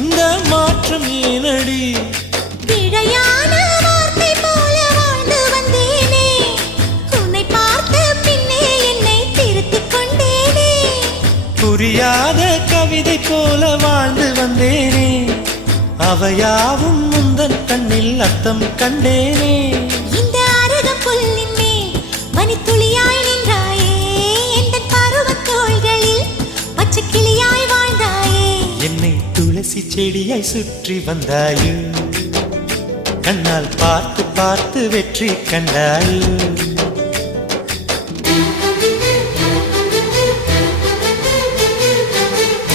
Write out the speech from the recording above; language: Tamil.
இந்த மாற்றம் ஏனடி? பிழையான வார்த்தை போல வாழ்ந்து வந்தேனே, உன்னை பார்த்த பின்னே என்னை திருத்திக் கொண்டேனே. புரியாத கவிதை போல வாழ்ந்து வந்தேனே, அவையாவும் முந்தன் கண்ணில் அர்த்தம் கண்டேனே. இந்த அருகம் புல்லின் மேல் மணித்துளியாய் நின்றாயே, எந்த பருவத் தோள்களில் பச்சை கிளியாய் வாழ்ந்தாயே. என்னை துளசி செடியாய் சுற்றி வந்தாயோ, கண்ணால் பார்த்து பார்த்து வெற்றி கண்டாயோ.